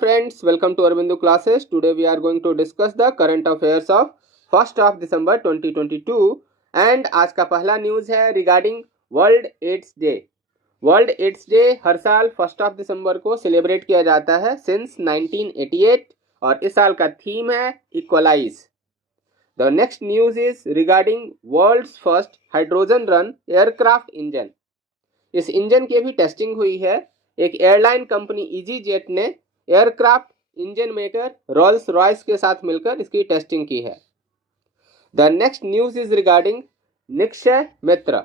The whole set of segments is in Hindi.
Friends, welcome to Aurobindo classes. Today we are going to discuss the current affairs of 1st of December 2022 and आज का पहला न्यूज है regarding world AIDS day. World AIDS day हर साल 1st ऑफ दिसंबर को सेलिब्रेट किया जाता है सिंस 1988 और इस साल का थीम है equalize. The next news is regarding world's first hydrogen run aircraft engine. इस इंजन की भी टेस्टिंग हुई है। एक एयरलाइन कंपनी ईजीजेट ने aircraft engine maker Rolls Royce के साथ मिलकर इसकी टेस्टिंग की है। The next news is regarding Nikshay Mitra.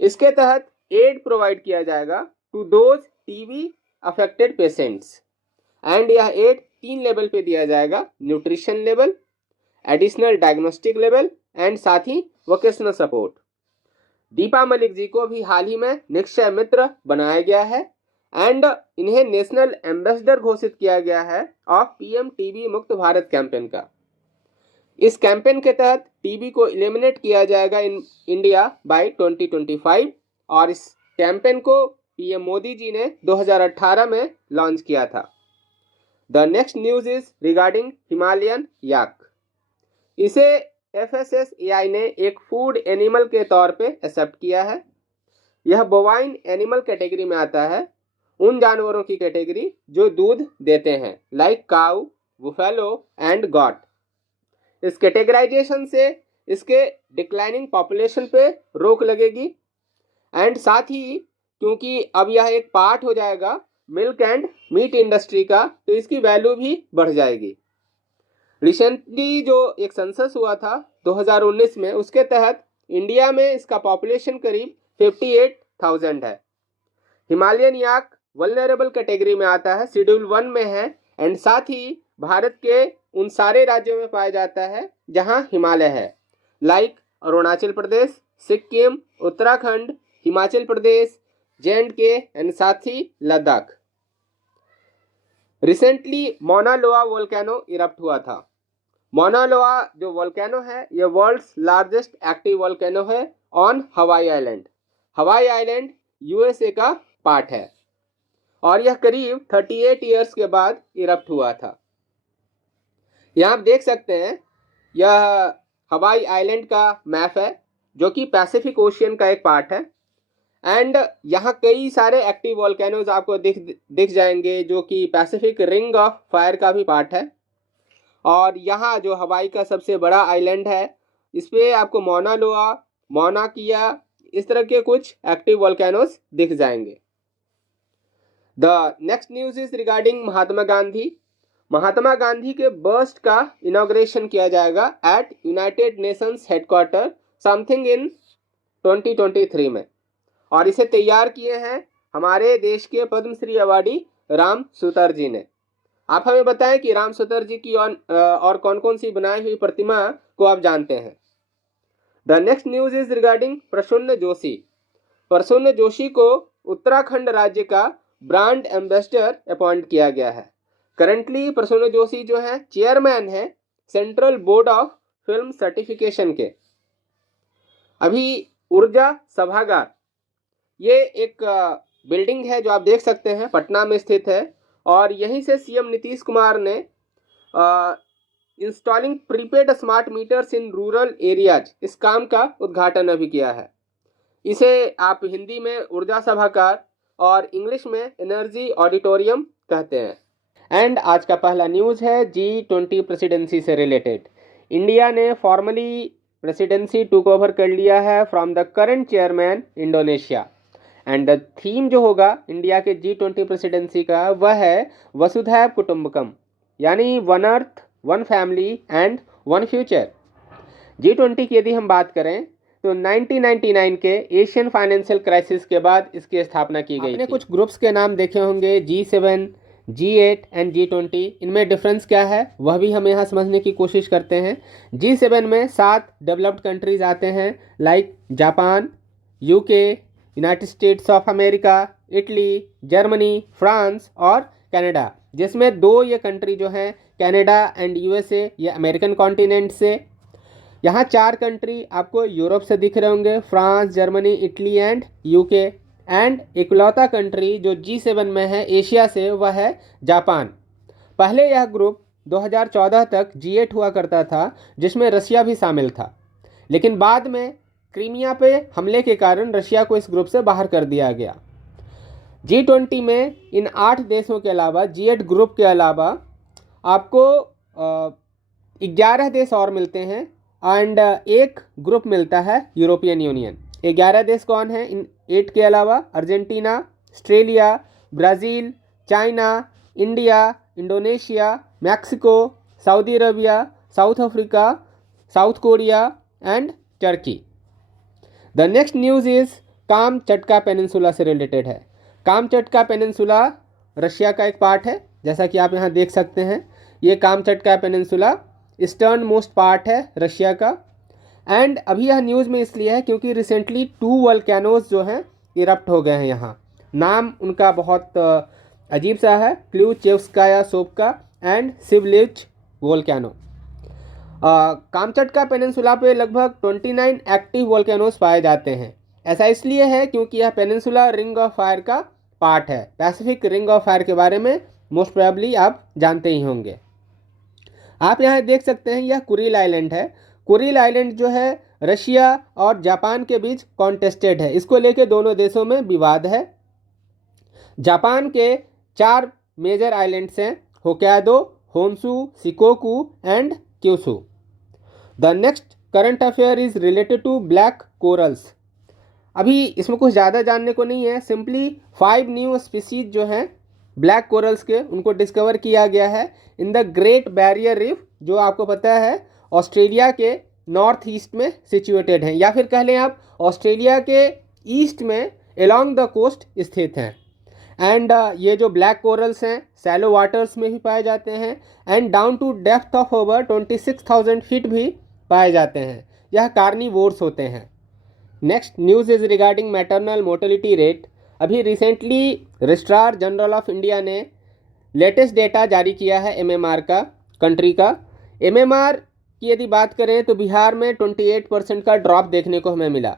इसके तहत एड प्रोवाइड किया जाएगा to those TB affected patients and यह एड 3 लेवल पे दिया जाएगा, nutrition level, additional diagnostic level and साथ ही वोकेशनल सपोर्ट। दीपा मलिक जी को भी हाल ही में निक्षय मित्र बनाया गया है एंड इन्हें नेशनल एम्बेसडर घोषित किया गया है ऑफ पीएम टीबी मुक्त भारत कैंपेन का। इस कैंपेन के तहत टीबी को एलिमिनेट किया जाएगा इन इंडिया बाय 2025 और इस कैंपेन को पीएम मोदी जी ने 2018 में लॉन्च किया था। The next news is regarding Himalayan yak. इसे FSSAI ने एक फूड एनिमल के तौर पे एक्सेप्ट किया है। यह बोवाइन एनिमल कैटेगरी में आता है, उन जानवरों की कैटेगरी जो दूध देते हैं like cow, buffalo and got. इस कैटेगराइजेशन से इसके डिक्लाइनिंग पॉपुलेशन पे रोक लगेगी एंड साथ ही क्योंकि अब यह एक पार्ट हो जाएगा मिल्क एंड मीट इंडस्ट्री का, तो इसकी वैल्यू भी बढ़ जाएगी। रिसेंटली जो एक सेंसस हुआ था 2019 में, उसके तहत इंडिया में इसका पॉपुलेशन करीब 58,000 है। हिमालयन याक वल्नरेबल कैटेगरी में आता है, शेड्यूल 1 में है एंड साथ ही भारत के उन सारे राज्यों में पाया जाता है जहां हिमालय है like Arunachal Pradesh, Sikkim, Uttarakhand, Himachal Pradesh, J&K and साथ ही लद्दाख। रिसेंटली मौना लोआ वोल्केनो इरप्ट हुआ था। मौना लोआ जो वोल्केनो है यह वर्ल्ड्स लार्जेस्ट एक्टिव वोल्केनो है on Hawaii island. Hawaii island USA का पार्ट है और यह करीब 38 ईयर्स के बाद इरप्ट हुआ था। यहाँ आप देख सकते हैं यह हवाई आइलैंड का मैप है जो कि पैसिफिक ओशियन का एक पार्ट है एंड यहाँ कई सारे एक्टिव वोल्केनोज आपको दिख जाएंगे जो कि पैसिफिक रिंग ऑफ फायर का भी पार्ट है। और यहाँ जो हवाई का सबसे बड़ा आइलैंड है इस पे आपको मौना लोआ, मौना किया, इस तरह के कुछ एक्टिव वोल्केनोज दिख जाएंगे। The next news is regarding Mahatma Gandhi. Mahatma Gandhi के बस्ट का इनॉग्रेशन किया जाएगा at United Nations headquarter something in 2023 में और इसे तैयार किए हैं हमारे देश के पद्मश्री अवार्डी राम सुतर जी ने। आप हमें बताएं कि राम सुतर जी की और कौन कौन सी बनाई हुई प्रतिमा को आप जानते हैं। The next news is regarding Prasoon Joshi. Prasoon Joshi को उत्तराखंड राज्य का ब्रांड एम्बेसडर अपॉइंट किया गया है। करंटली प्रसून्न जोशी जो है चेयरमैन है central board of film certification के। अभी ऊर्जा सभागार ये एक बिल्डिंग है जो आप देख सकते हैं पटना में स्थित है और यहीं से सीएम नीतीश कुमार ने installing prepaid smart meters in rural areas इस काम का उद्घाटन अभी किया है। इसे आप हिंदी में ऊर्जा सभागार और इंग्लिश में एनर्जी ऑडिटोरियम कहते हैं। एंड आज का पहला न्यूज़ है G20 प्रेसिडेंसी से रिलेटेड। इंडिया ने फॉर्मली प्रेसिडेंसी टूक ओवर कर लिया है from the current chairman Indonesia and the theme जो होगा इंडिया के G20 प्रेसिडेंसी का वह है वसुधैव कुटुंबकम, यानी one earth, one family and one future. G20 की यदि हम बात करें तो 1999 के एशियन फाइनेंशियल क्राइसिस के बाद इसकी स्थापना की गई। आपने कुछ ग्रुप्स के नाम देखे होंगे G7, G8 एंड G20। इनमें डिफरेंस क्या है वह भी हम यहाँ समझने की कोशिश करते हैं। G7 में 7 डेवलप्ड कंट्रीज आते हैं like Japan, UK, United states of America, Italy, Germany, France और कनाडा, जिसमें 2 ये कंट्री जो हैं कनाडा एंड USA ये अमेरिकन कॉन्टिनेंट से। यहाँ 4 कंट्री आपको यूरोप से दिख रहे होंगे, France, Germany, Italy and UK and इकलौता कंट्री जो G7 में है एशिया से वह है जापान। पहले यह ग्रुप 2014 तक G8 हुआ करता था, जिसमें रशिया भी शामिल था, लेकिन बाद में क्रीमिया पे हमले के कारण रशिया को इस ग्रुप से बाहर कर दिया गया। G20 में इन 8 देशों के अलावा G8 ग्रुप के अलावा आपको 11 देश और मिलते हैं एंड एक ग्रुप मिलता है यूरोपियन यूनियन। 11 देश कौन है इन 8 के अलावा? Argentina, Australia, Brazil, China, India, Indonesia, Mexico, Saudi Arabia, south Africa, south Korea and Turkey. The next news is Kamchatka peninsula से रिलेटेड है। कामचटका पेनिनसुला रशिया का एक पार्ट है, जैसा कि आप यहाँ देख सकते हैं। ये Kamchatka peninsula eastern most part है रशिया का। एंड अभी यह न्यूज़ में इसलिए है क्योंकि रिसेंटली 2 वोल्केनोज जो हैं इरप्ट हो गए हैं यहाँ। नाम उनका बहुत अजीब सा है, क्ल्यूचेव्स्काया सोप्का एंड सिवलिच वोल्केनो। कामचटका पेनिनसुला पे लगभग 29 एक्टिव वोल्केनोज पाए जाते हैं। ऐसा इसलिए है क्योंकि यह पेनिनसुला रिंग ऑफ फायर का पार्ट है। पैसिफिक रिंग ऑफ फायर के बारे में मोस्ट प्रोबेबली आप जानते ही होंगे। आप यहाँ देख सकते हैं यह कुरिल आइलैंड है। कुरिल आइलैंड जो है रशिया और जापान के बीच कॉन्टेस्टेड है। इसको लेके दोनों देशों में विवाद है। जापान के 4 मेजर आइलैंड्स हैं, Hokkaido, Honshu, Shikoku and Kyushu. The next current affair is related to black corals. अभी इसमें कुछ ज़्यादा जानने को नहीं है, सिंपली 5 न्यू स्पीसीज जो हैं ब्लैक कोरल्स के, उनको डिस्कवर किया गया है in the great barrier reef, जो आपको पता है ऑस्ट्रेलिया के नॉर्थ ईस्ट में सिचुएटेड हैं, या फिर कह लें आप ऑस्ट्रेलिया के ईस्ट में एलोंग द कोस्ट स्थित हैं। एंड ये जो ब्लैक कोरल्स हैं सैलो वाटर्स में भी पाए जाते हैं and down to depth of over 26,000 feet भी पाए जाते हैं। यह कार्निवोर्स होते हैं। Next news is regarding maternal mortality rate. अभी recently registrar general of India ने लेटेस्ट डेटा जारी किया है एमएमआर का, कंट्री का। एमएमआर की यदि बात करें तो बिहार में 28% का ड्रॉप देखने को हमें मिला।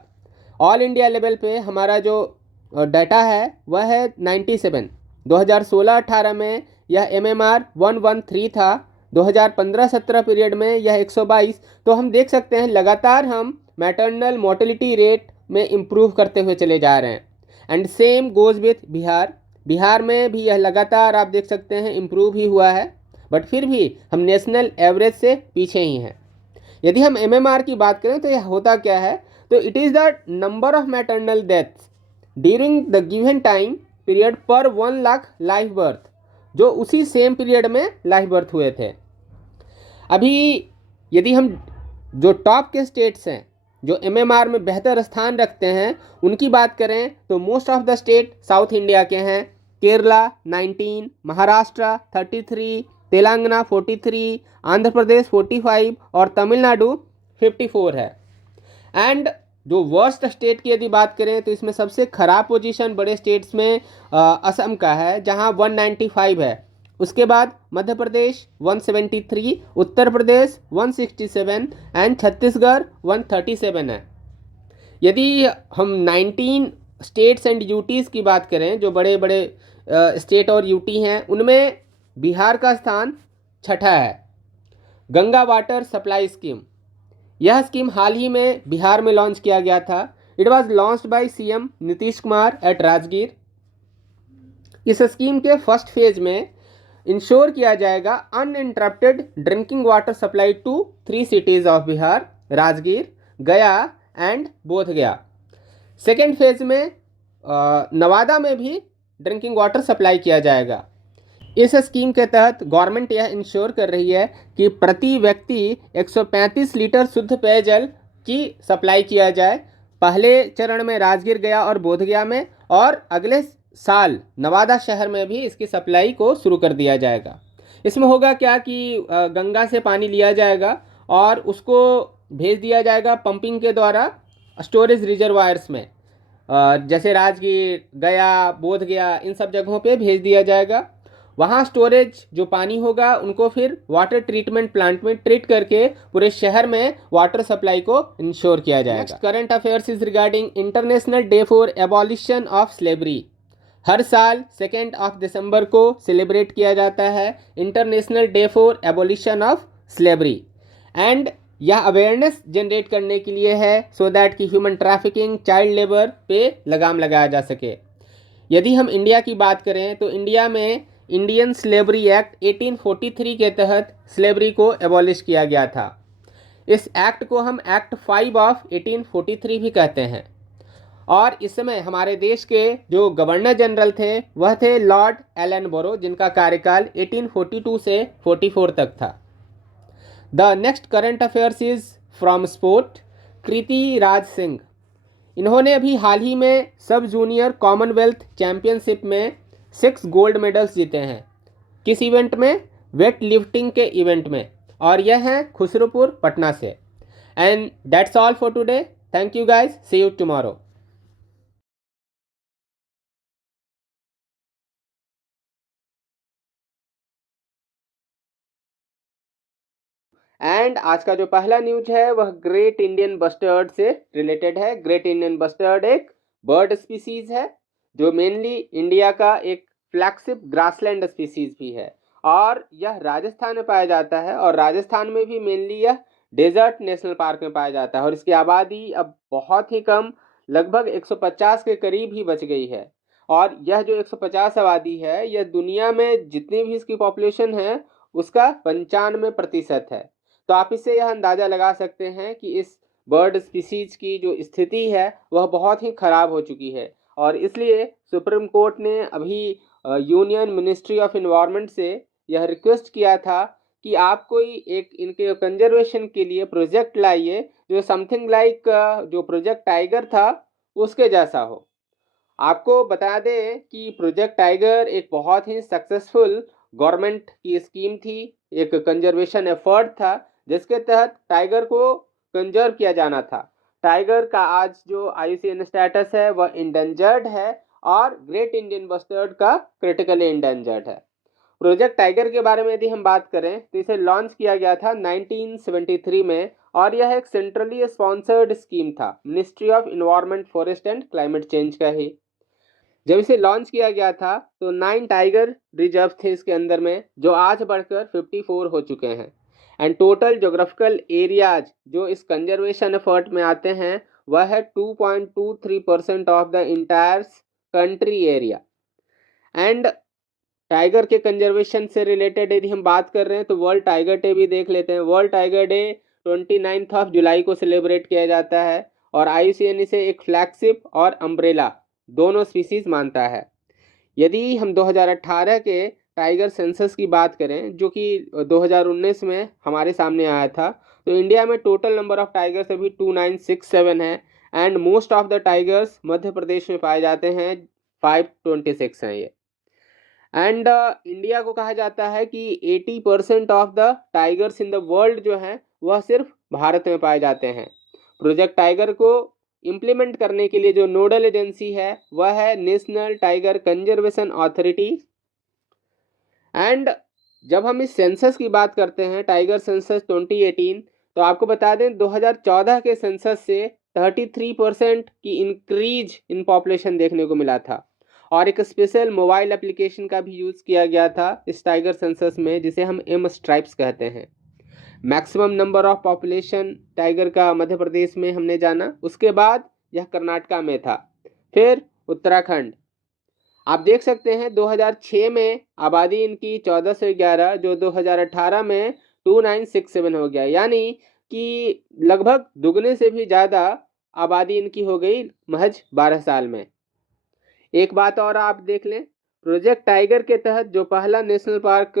ऑल इंडिया लेवल पे हमारा जो डाटा है वह है 97। 2016-18 में यह एमएमआर 113 था। 2015-17 पीरियड में यह 122। तो हम देख सकते हैं लगातार हम मैटरनल मोर्टेलिटी रेट में इम्प्रूव करते हुए चले जा रहे हैं। And same goes with Bihar. Bihar में भी यह लगातार आप देख सकते हैं इम्प्रूव ही हुआ है, बट फिर भी हम नेशनल एवरेज से पीछे ही हैं। यदि हम एमएमआर की बात करें तो यह होता क्या है, तो it is the number of maternal deaths during the given time period पर 1 लाख लाइव बर्थ, जो उसी सेम पीरियड में लाइव बर्थ हुए थे। अभी यदि हम जो टॉप के स्टेट्स हैं जो एमएमआर में बेहतर स्थान रखते हैं उनकी बात करें तो most of the state south India के हैं। केरला 19, महाराष्ट्र 33, तेलंगाना 43, आंध्र प्रदेश 45 और तमिलनाडु 54 है। एंड जो वर्स्ट स्टेट की यदि बात करें तो इसमें सबसे ख़राब पोजीशन बड़े स्टेट्स में असम का है, जहां 195 है। उसके बाद मध्य प्रदेश 173, उत्तर प्रदेश 167 एंड छत्तीसगढ़ 137 है। यदि हम 19 स्टेट्स एंड यूटीज़ की बात करें, जो बड़े बड़े स्टेट और यूटी हैं, उनमें बिहार का स्थान 6ठा है। गंगा वाटर सप्लाई स्कीम, यह स्कीम हाल ही में बिहार में लॉन्च किया गया था। It was launched by CM Nitish Kumar at Rajgir. इस स्कीम के फर्स्ट फेज में इंश्योर किया जाएगा uninterrupted drinking water supply to 3 cities of Bihar, Rajgir, Gaya and Bodhgaya. Second phase में नवादा में भी ड्रिंकिंग वाटर सप्लाई किया जाएगा। इस स्कीम के तहत गवर्नमेंट यह इंश्योर कर रही है कि प्रति व्यक्ति 135 लीटर शुद्ध पेयजल की सप्लाई किया जाए। पहले चरण में राजगीर, गया और बोधगया में, और अगले साल नवादा शहर में भी इसकी सप्लाई को शुरू कर दिया जाएगा। इसमें होगा क्या कि गंगा से पानी लिया जाएगा और उसको भेज दिया जाएगा पंपिंग के द्वारा स्टोरेज रिजर्वायर्स में, जैसे राजगीर, गया, बोधगया, इन सब जगहों पे भेज दिया जाएगा। वहाँ स्टोरेज जो पानी होगा उनको फिर वाटर ट्रीटमेंट प्लांट में ट्रीट करके पूरे शहर में वाटर सप्लाई को इंश्योर किया जाएगा। Current affairs is regarding international day for abolition of slavery. हर साल 2 दिसंबर को सेलिब्रेट किया जाता है international day for abolition of slavery. And यह अवेयरनेस जनरेट करने के लिए है सो दैट कि ह्यूमन ट्रैफिकिंग, चाइल्ड लेबर पे लगाम लगाया जा सके। यदि हम इंडिया की बात करें तो इंडिया में इंडियन स्लेवरी एक्ट 1843 के तहत स्लेवरी को एबॉलिश किया गया था। इस एक्ट को हम एक्ट 5 ऑफ 1843 भी कहते हैं। और इस समय हमारे देश के जो गवर्नर जनरल थे वह थे लॉर्ड एलन बोरो, जिनका कार्यकाल 1842 से 44 तक था। The next current affairs is from sport. Kriti Raj Singh, इन्होंने अभी हाल ही में सब जूनियर कॉमनवेल्थ चैंपियनशिप में 6 गोल्ड मेडल्स जीते हैं। किस इवेंट में? वेट लिफ्टिंग के इवेंट में, और यह है खुसरूपुर पटना से। And that's all for today. Thank you guys, see you tomorrow. And आज का जो पहला न्यूज है वह ग्रेट इंडियन बस्टर्ड से रिलेटेड है। ग्रेट इंडियन बस्टर्ड एक बर्ड स्पीसीज है जो मेनली इंडिया का एक फ्लैगशिप ग्रासलैंड स्पीसीज भी है, और यह राजस्थान में पाया जाता है। और राजस्थान में भी मेनली यह डेजर्ट नेशनल पार्क में पाया जाता है, और इसकी आबादी अब बहुत ही कम, लगभग 150 के करीब ही बच गई है। और यह जो 150 आबादी है यह दुनिया में जितनी भी इसकी पॉपुलेशन है उसका 95% है। तो आप इससे यह अंदाज़ा लगा सकते हैं कि इस बर्ड स्पीसीज की जो स्थिति है वह बहुत ही ख़राब हो चुकी है। और इसलिए सुप्रीम कोर्ट ने अभी यूनियन मिनिस्ट्री ऑफ इन्वायरमेंट से यह रिक्वेस्ट किया था कि आप कोई एक इनके कंजर्वेशन के लिए प्रोजेक्ट लाइए जो समथिंग लाइक जो प्रोजेक्ट टाइगर था उसके जैसा हो। आपको बता दें कि प्रोजेक्ट टाइगर एक बहुत ही सक्सेसफुल गवर्नमेंट की स्कीम थी, एक कंजर्वेशन एफर्ट था जिसके तहत टाइगर को कंजर्व किया जाना था। टाइगर का आज जो आईयूसीएन स्टेटस है वह इंडेंजर्ड है, और ग्रेट इंडियन बस्टर्ड का क्रिटिकली इंडेंजर्ड है। प्रोजेक्ट टाइगर के बारे में यदि हम बात करें तो इसे लॉन्च किया गया था 1973 में, और यह एक सेंट्रली स्पॉन्सर्ड स्कीम था ministry of environment, forest and climate change का ही। जब इसे लॉन्च किया गया था तो 9 टाइगर रिजर्व थे इसके अंदर में, जो आज बढ़कर 54 हो चुके हैं। एंड टोटल जोग्राफिकल एरियाज जो इस कंजर्वेशन एफर्ट में आते हैं वह है 2.23% of the entire country area. And tiger के कंजर्वेशन से रिलेटेड यदि हम बात कर रहे हैं तो वर्ल्ड टाइगर डे भी देख लेते हैं। World tiger day 29 of July को सेलिब्रेट किया जाता है, और आईयूसीएन इसे एक फ्लैगशिप और अम्ब्रेला दोनों स्पीसीज मानता है। यदि हम 2018 के टाइगर सेंसस की बात करें जो कि 2019 में हमारे सामने आया था, तो इंडिया में टोटल नंबर ऑफ टाइगर्स अभी 2967 है। And most of the tigers Madhya Pradesh में पाए जाते हैं, 526 हैं ये। एंड इंडिया को कहा जाता है कि 80% of the tigers in the world जो हैं वह सिर्फ भारत में पाए जाते हैं। प्रोजेक्ट टाइगर को इम्प्लीमेंट करने के लिए जो नोडल एजेंसी है वह है national tiger conservation authority. And जब हम इस सेंसस की बात करते हैं, टाइगर सेंसस 2018, तो आपको बता दें 2014 के सेंसस से 33% की इंक्रीज इन पॉपुलेशन देखने को मिला था। और एक स्पेशल मोबाइल एप्लीकेशन का भी यूज़ किया गया था इस टाइगर सेंसस में, जिसे हम एम स्ट्राइप्स कहते हैं। Maximum number of population tiger का मध्य प्रदेश में हमने जाना, उसके बाद यह कर्नाटका में था, फिर उत्तराखंड। आप देख सकते हैं 2006 में आबादी इनकी 1411, जो 2018 में 2967 हो गया, यानी कि लगभग दुगने से भी ज़्यादा आबादी इनकी हो गई महज 12 साल में। एक बात और आप देख लें, प्रोजेक्ट टाइगर के तहत जो पहला नेशनल पार्क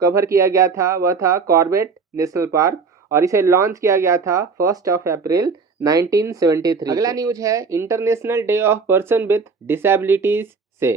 कवर किया गया था वह था कॉर्बेट नेशनल पार्क, और इसे लॉन्च किया गया था 1 अप्रैल 1973। अगला न्यूज है international day of person with disabilities से।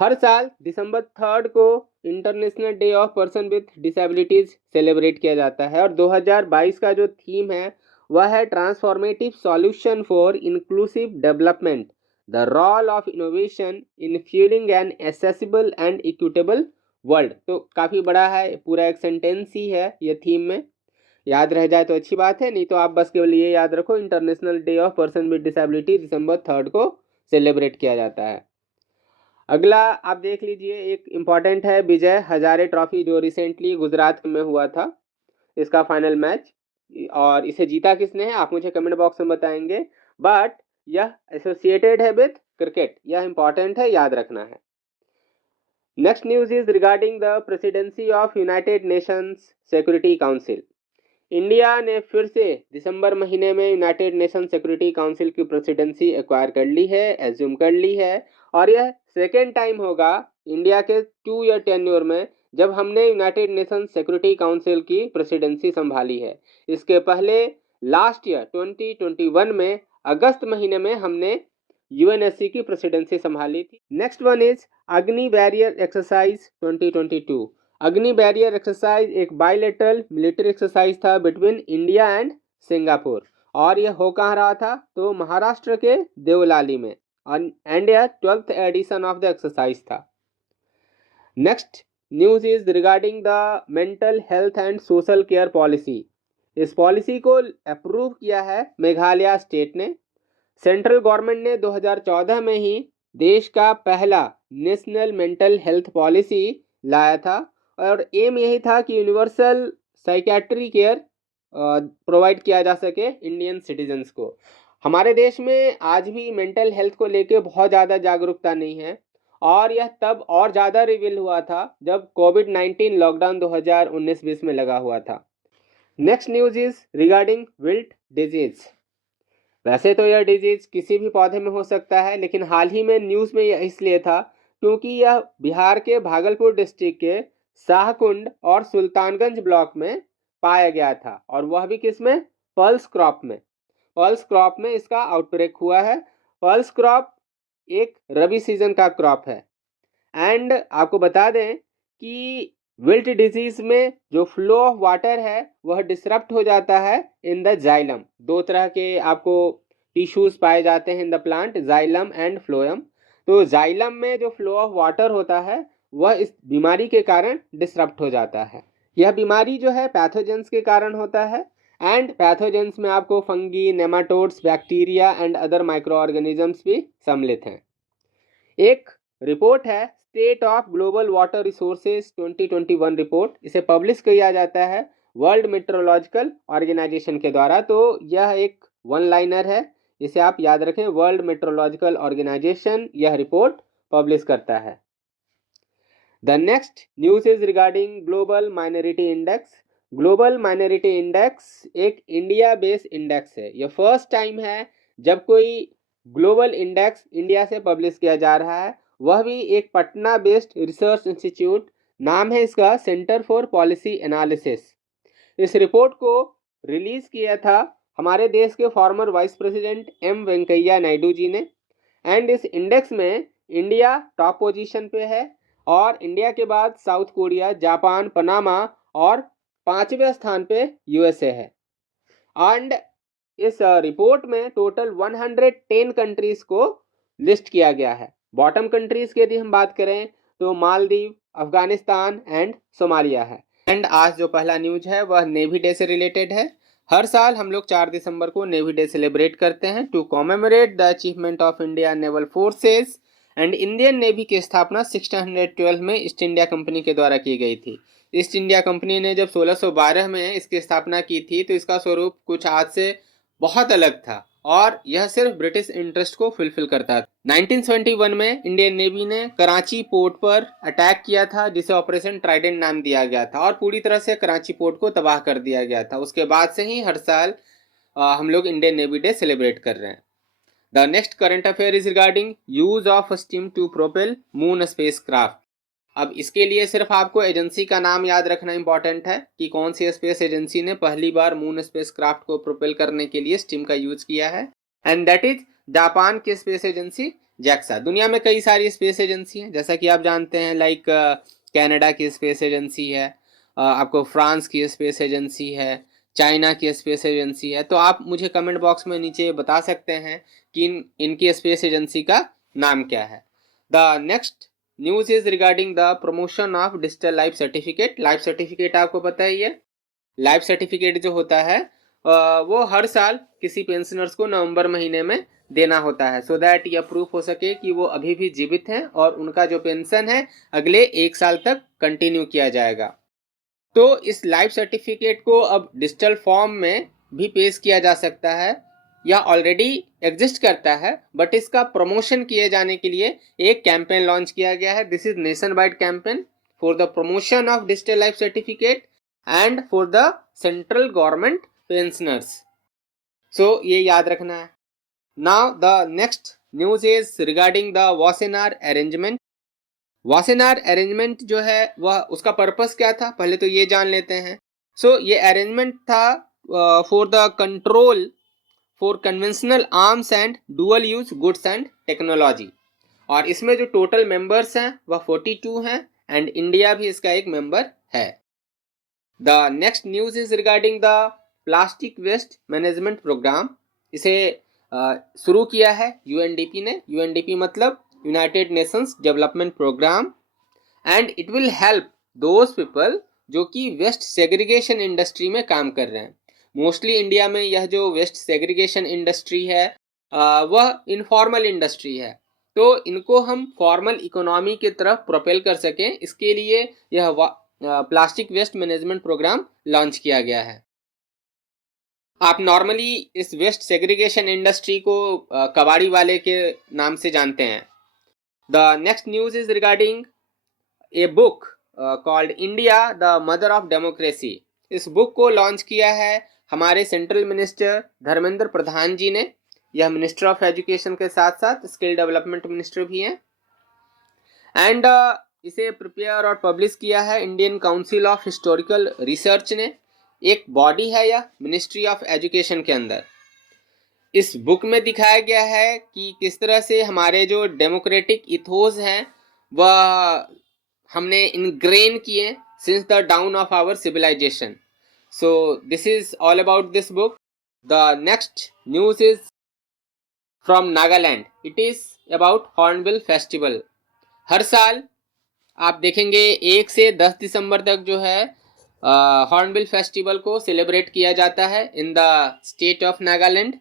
हर साल दिसंबर 3 को international day of person with disabilities celebrate किया जाता है, और 2022 का जो थीम है वह है transformative solution for inclusive development, the role of innovation in fuelling an accessible and equitable world. तो काफ़ी बड़ा है, पूरा एक सेंटेंस ही है ये थीम में, याद रह जाए तो अच्छी बात है, नहीं तो आप बस केवल ये याद रखो international day of person with disability दिसंबर 3 को सेलिब्रेट किया जाता है। अगला आप देख लीजिए, एक इम्पॉर्टेंट है विजय हजारे ट्रॉफी जो रिसेंटली गुजरात में हुआ था, इसका फाइनल मैच। और इसे जीता किसने है आप मुझे कमेंट बॉक्स में बताएंगे, बट यह एसोसिएटेड है विथ क्रिकेट, यह इंपॉर्टेंट है, याद रखना है। Next news is regarding the presidency of United Nations security council. India ने फिर से दिसंबर महीने में यूनाइटेड नेशन सिक्योरिटी काउंसिल की प्रेसिडेंसी एक्वायर कर ली है, एज्यूम कर ली है, और यह सेकेंड टाइम होगा इंडिया के 2 ईयर टेन्योर में जब हमने यूनाइटेड नेशन सिक्योरिटी काउंसिल की प्रेसिडेंसी संभाली है। इसके पहले लास्ट ईयर 2021 में अगस्त महीने में हमने यूएनएससी की प्रेसिडेंसी संभाली थी। नेक्स्ट वन इज अग्नि बैरियर एक्सरसाइज 2022। अग्नि बैरियर एक्सरसाइज एक बायलेटरल मिलिट्री एक्सरसाइज था बिटवीन इंडिया एंड सिंगापुर, और यह हो कहाँ रहा था तो महाराष्ट्र के देवलाली में, एंड यह 12th edition of the exercise था। Next news is regarding the mental health and social care policy. इस पॉलिसी को अप्रूव किया है मेघालय स्टेट ने। सेंट्रल गवर्नमेंट ने 2014 में ही देश का पहला नेशनल मेंटल हेल्थ पॉलिसी लाया था, और एम यही था कि यूनिवर्सल साइकेट्री केयर प्रोवाइड किया जा सके इंडियन सिटीजन्स को। हमारे देश में आज भी मेंटल हेल्थ को लेके बहुत ज़्यादा जागरूकता नहीं है, और यह तब और ज़्यादा रिवील हुआ था जब कोविड-19 लॉकडाउन 2019-20 में लगा हुआ था। Next news is regarding wilt disease. वैसे तो यह डिजीज किसी भी पौधे में हो सकता है, लेकिन हाल ही में न्यूज़ में यह इसलिए था क्योंकि यह बिहार के भागलपुर डिस्ट्रिक्ट के शाहकुंड और सुल्तानगंज ब्लॉक में पाया गया था, और वह भी किस में, पल्स क्रॉप में। पल्स क्रॉप में इसका आउटब्रेक हुआ है। पल्स क्रॉप एक रबी सीजन का क्रॉप है, एंड आपको बता दें कि विल्ट डिजीज में जो फ्लो ऑफ वाटर है वह डिसरप्ट हो जाता है इन द जाइलम। 2 तरह के आपको टिश्यूज पाए जाते हैं in the plant, xylem and phloem. तो जाइलम में जो फ्लो ऑफ वाटर होता है वह इस बीमारी के कारण डिसरप्ट हो जाता है। यह बीमारी जो है पैथोजेंस के कारण होता है, एंड पैथोजेंस में आपको fungi, nematodes, bacteria and other micro organisms भी सम्मिलित हैं। एक रिपोर्ट है state of global water resources 2021 report, इसे पब्लिश किया जाता है वर्ल्ड मेट्रोलॉजिकल ऑर्गेनाइजेशन के द्वारा। तो यह एक वन लाइनर है, इसे आप याद रखें, वर्ल्ड मेट्रोलॉजिकल ऑर्गेनाइजेशन यह रिपोर्ट पब्लिश करता है। The next news is regarding global minority index. Global minority index एक इंडिया बेस्ड इंडेक्स है। यह फर्स्ट टाइम है जब कोई ग्लोबल इंडेक्स इंडिया से पब्लिश किया जा रहा है, वह भी एक पटना बेस्ड रिसर्च इंस्टीट्यूट, नाम है इसका सेंटर फॉर पॉलिसी एनालिसिस। इस रिपोर्ट को रिलीज किया था हमारे देश के former vice president M Venkaiah Naidu ji ने, एंड इस इंडेक्स में इंडिया टॉप पोजीशन पे है, और इंडिया के बाद साउथ कोरिया, जापान, पनामा और 5वें स्थान पे यूएसए है। एंड इस रिपोर्ट में टोटल 110 कंट्रीज को लिस्ट किया गया है। बॉटम कंट्रीज की यदि हम बात करें तो मालदीव, अफगानिस्तान एंड सोमालिया है। एंड आज जो पहला न्यूज है वह नेवी डे से रिलेटेड है। हर साल हम लोग 4 दिसंबर को नेवी डे सेलिब्रेट करते हैं to commemorate the achievement of India naval forces. And Indian navy की स्थापना 1612 में ईस्ट इंडिया कंपनी के द्वारा की गई थी। ईस्ट इंडिया कंपनी ने जब 1612 में इसकी स्थापना की थी तो इसका स्वरूप कुछ आज से बहुत अलग था, और यह सिर्फ ब्रिटिश इंटरेस्ट को फुलफिल करता था। 1971 में इंडियन नेवी ने कराची पोर्ट पर अटैक किया था, जिसे ऑपरेशन ट्राइडेंट नाम दिया गया था, और पूरी तरह से कराची पोर्ट को तबाह कर दिया गया था। उसके बाद से ही हर साल हम लोग इंडियन नेवी डे सेलिब्रेट कर रहे हैं। The next current affair is regarding use of steam to propel moon spacecraft. अब इसके लिए सिर्फ आपको एजेंसी का नाम याद रखना इंपॉर्टेंट है कि कौन सी स्पेस एजेंसी ने पहली बार मून स्पेस क्राफ्ट को प्रोपेल करने के लिए स्टीम का यूज किया है, एंड दैट इज जापान की स्पेस एजेंसी जैक्सा। दुनिया में कई सारी स्पेस एजेंसी हैं, जैसा कि आप जानते हैं, लाइक कनाडा की स्पेस एजेंसी है, आपको फ्रांस की स्पेस एजेंसी है, चाइना की स्पेस एजेंसी है। तो आप मुझे कमेंट बॉक्स में नीचे बता सकते हैं कि इनकी स्पेस एजेंसी का नाम क्या है। The next news is regarding the promotion of digital life certificate. Life certificate आपको पता ही है, लाइफ सर्टिफिकेट जो होता है वो हर साल किसी पेंशनर्स को नवंबर महीने में देना होता है, सो दैट यह प्रूफ हो सके कि वो अभी भी जीवित हैं और उनका जो पेंशन है अगले 1 साल तक कंटिन्यू किया जाएगा। तो इस लाइफ सर्टिफिकेट को अब डिजिटल फॉर्म में भी पेश किया जा सकता है। यह ऑलरेडी एग्जिस्ट करता है, बट इसका प्रमोशन किए जाने के लिए एक कैंपेन लॉन्च किया गया है। This is nationwide campaign for the promotion of digital life certificate and for the central government pensioners. So ये याद रखना है। Now the next news is regarding the Wassenaar arrangement. Wassenaar arrangement जो है वह उसका पर्पस क्या था, पहले तो ये जान लेते हैं। सो ये अरेंजमेंट था for the control for conventional arms and dual use goods and technology, और इसमें जो टोटल मेंबर्स हैं वह 42 हैं एंड इंडिया भी इसका एक मेंबर है। The next news is regarding the plastic waste management programme. इसे शुरू किया है यूएनडीपी ने। यूएनडीपी मतलब United Nations Development Programme, and it will help those people जो कि वेस्ट सेग्रीगेशन इंडस्ट्री में काम कर रहे हैं। मोस्टली इंडिया में यह जो वेस्ट सेग्रीगेशन इंडस्ट्री है वह इनफॉर्मल इंडस्ट्री है, तो इनको हम फॉर्मल इकोनॉमी की तरफ प्रोपेल कर सकें, इसके लिए यह plastic waste management programme launch किया गया है। आप नॉर्मली इस वेस्ट सेग्रीगेशन इंडस्ट्री को कबाड़ी वाले के नाम से जानते हैं। The next news is regarding a book called India the mother of democracy. इस बुक को लॉन्च किया है हमारे सेंट्रल मिनिस्टर धर्मेंद्र प्रधान जी ने। यह मिनिस्टर ऑफ एजुकेशन के साथ साथ स्किल डेवलपमेंट मिनिस्टर भी हैं, एंड इसे प्रिपेयर और पब्लिश किया है Indian council of historical research ने। एक बॉडी है यह मिनिस्ट्री ऑफ एजुकेशन के अंदर। इस बुक में दिखाया गया है कि किस तरह से हमारे जो डेमोक्रेटिक इथोस हैं वह हमने इनग्रेन किए since the dawn of our civilisation. So this is all about this book. The next news is from Nagaland. It is about hornbill festival. हर साल आप देखेंगे 1 से 10 दिसंबर तक जो है हॉर्नबिल फेस्टिवल को सेलिब्रेट किया जाता है in the state of Nagaland,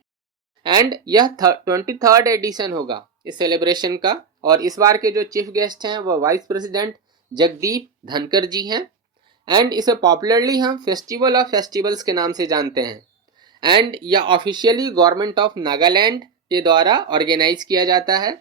and यह 23rd एडिशन होगा इस सेलिब्रेशन का। और इस बार के जो चीफ गेस्ट हैं वह वाइस प्रेसिडेंट जगदीप धनकर जी हैं, एंड इसे पॉपुलरली हम फेस्टिवल ऑफ फेस्टिवल्स के नाम से जानते हैं, एंड यह ऑफिशियली गवर्नमेंट ऑफ नागालैंड के द्वारा ऑर्गेनाइज किया जाता है।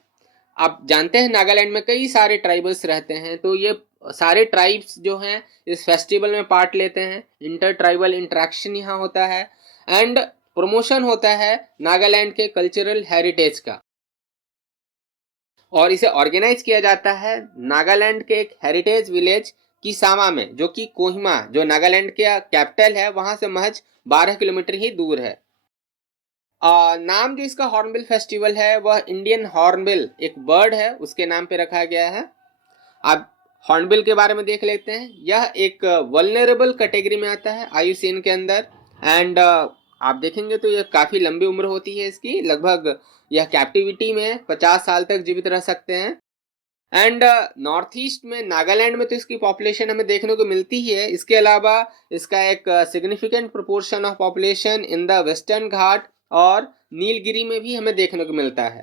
आप जानते हैं नागालैंड में कई सारे ट्राइबल्स रहते हैं, तो ये सारे ट्राइब्स जो हैं इस फेस्टिवल में पार्ट लेते हैं। इंटर ट्राइबल इंटरेक्शन यहाँ होता है, एंड प्रमोशन होता है नागालैंड के कल्चरल हेरिटेज का, और इसे ऑर्गेनाइज किया जाता है नागालैंड के एक हेरिटेज विलेज किसामा में, जो कि कोहिमा जो नागालैंड का कैपिटल है वहां से महज 12 किलोमीटर ही दूर है। नाम जो इसका हॉर्नबिल फेस्टिवल है वह इंडियन हॉर्नबिल एक बर्ड है उसके नाम पे रखा गया है। आप हॉर्नबिल के बारे में देख लेते हैं। यह एक वल्नरेबल कैटेगरी में आता है आयुसीएन के अंदर, एंड आप देखेंगे तो यह काफ़ी लंबी उम्र होती है इसकी। लगभग यह कैप्टिविटी में 50 साल तक जीवित रह सकते हैं, एंड नॉर्थ ईस्ट में नागालैंड में तो इसकी पॉपुलेशन हमें देखने को मिलती ही है। इसके अलावा इसका एक significant proportion of population in the Western Ghat और नीलगिरी में भी हमें देखने को मिलता है।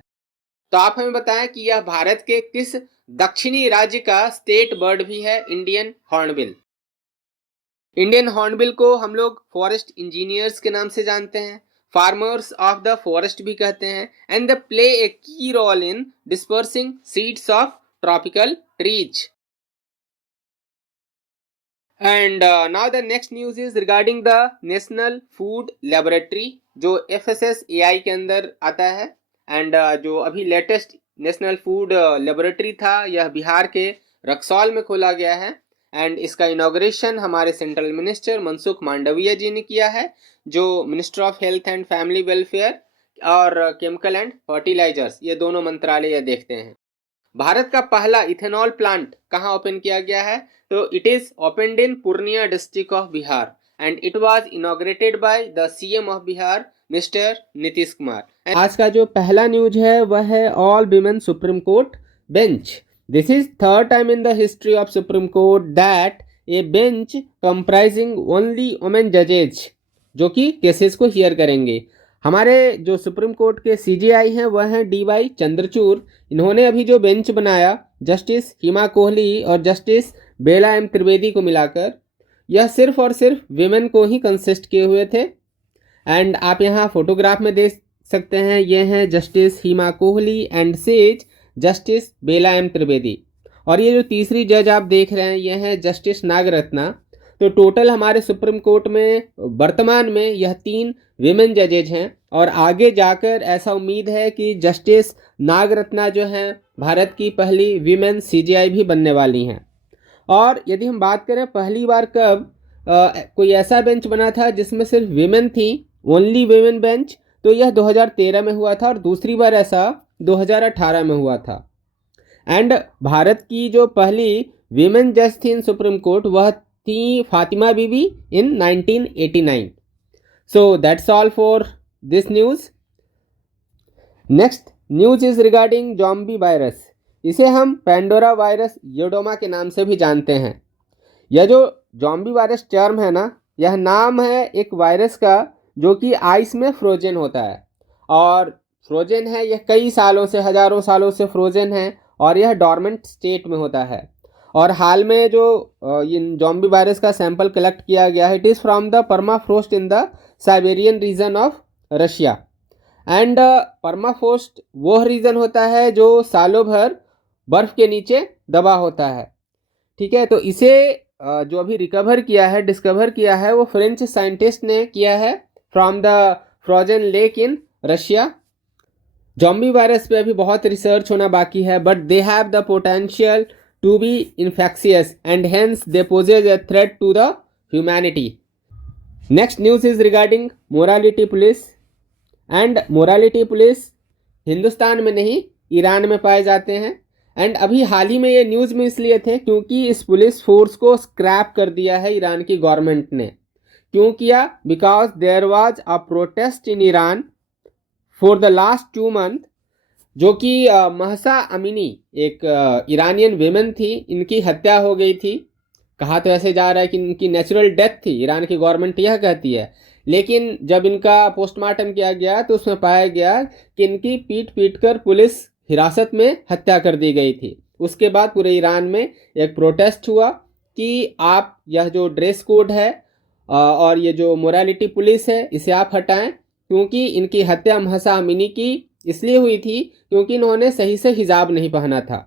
तो आप हमें बताएं कि यह भारत के किस दक्षिणी राज्य का स्टेट बर्ड भी है इंडियन हॉर्नबिल। इंडियन हॉर्नबिल को हम लोग फॉरेस्ट इंजीनियर्स के नाम से जानते हैं, फार्मर्स ऑफ द फॉरेस्ट भी कहते हैं, and they play a key role in dispersing seeds of tropical trees. And now the next news is regarding the national food laboratory जो FSSAI के अंदर आता है, एंड जो अभी लेटेस्ट नेशनल फूड लेबोरेटरी था यह बिहार के रक्सौल में खोला गया है, एंड इसका इनॉग्रेशन हमारे सेंट्रल मिनिस्टर मनसुख मांडविया जी ने किया है, जो minister of health and family welfare और केमिकल एंड फर्टिलाइजर्स ये दोनों मंत्रालय देखते हैं। भारत का पहला इथेनॉल प्लांट कहाँ ओपन किया गया है, तो it is opened in Purnia district of Bihar, and it was inaugurated by the CM of Bihar mister Nitish Kumar. आज का जो पहला न्यूज है वह है all women supreme court bench. This is third time in the history of supreme court that a bench comprising only women जजेज जो कि केसेस को हियर करेंगे। हमारे जो सुप्रीम कोर्ट के सीजेआई हैं वह हैं डीवाई चंद्रचूड़। इन्होंने अभी जो बेंच बनाया जस्टिस हिमा कोहली और जस्टिस बेला एम त्रिवेदी को मिलाकर, यह सिर्फ और सिर्फ विमेन को ही कंसिस्ट किए हुए थे। एंड आप यहाँ फोटोग्राफ में देख सकते हैं, ये हैं justice Hima Kohli and says justice Bela M Trivedi. और ये जो तीसरी जज आप देख रहे हैं ये है जस्टिस नागरत्ना। तो टोटल हमारे सुप्रीम कोर्ट में वर्तमान में यह 3 विमेन जजेज हैं और आगे जाकर ऐसा उम्मीद है कि जस्टिस नागरत्ना जो हैं भारत की पहली विमेन सीजेआई भी बनने वाली हैं। और यदि हम बात करें पहली बार कब कोई ऐसा बेंच बना था जिसमें सिर्फ विमेन थी, ओनली विमेन बेंच, तो यह 2013 में हुआ था और दूसरी बार ऐसा 2018 में हुआ था। एंड भारत की जो पहली विमेन जज थी इन सुप्रीम कोर्ट वह थी फातिमा बीबी इन 1989। So that's all for this news. Next news is regarding zombie virus. इसे हम पेंडोरा वायरस योडोमा के नाम से भी जानते हैं। यह जो ज़ॉम्बी वायरस टर्म है ना, यह नाम है एक वायरस का जो कि आइस में फ्रोजन होता है। और फ्रोजन है, यह कई सालों से, हजारों सालों से फ्रोजन है और यह डॉर्मेंट स्टेट में होता है। और हाल में जो ज़ॉम्बी वायरस का सैंपल कलेक्ट किया गया है, it is from the permafrost in the Siberian region of Russia. And permafrost वह रीजन होता है जो सालों भर बर्फ के नीचे दबा होता है। ठीक है, तो इसे जो अभी डिस्कवर किया है वो फ्रेंच साइंटिस्ट ने किया है from the frozen lake in Russia. Zombie virus पे अभी बहुत रिसर्च होना बाकी है, but they have the potential to be infectious and hence they poses a threat to the humanity. Next news is regarding morality police. And morality police Hindustan में नहीं, ईरान में पाए जाते हैं। एंड अभी हाल ही में ये न्यूज़ में इसलिए थे क्योंकि इस पुलिस फोर्स को स्क्रैप कर दिया है ईरान की गवर्नमेंट ने। क्यों किया? Because there was a protest in Iran for the last 2 month, जो कि महसा अमीनी एक ईरानियन विमेन थी, इनकी हत्या हो गई थी। कहा तो ऐसे जा रहा है कि इनकी नेचुरल डेथ थी, ईरान की गवर्नमेंट यह कहती है, लेकिन जब इनका पोस्टमार्टम किया गया तो उसमें पाया गया कि इनकी पीट कर पुलिस हिरासत में हत्या कर दी गई थी। उसके बाद पूरे ईरान में एक प्रोटेस्ट हुआ कि आप यह जो ड्रेस कोड है और ये जो मोरालिटी पुलिस है इसे आप हटाएं, क्योंकि इनकी हत्या महसा अमीनी की इसलिए हुई थी क्योंकि इन्होंने सही से हिजाब नहीं पहना था।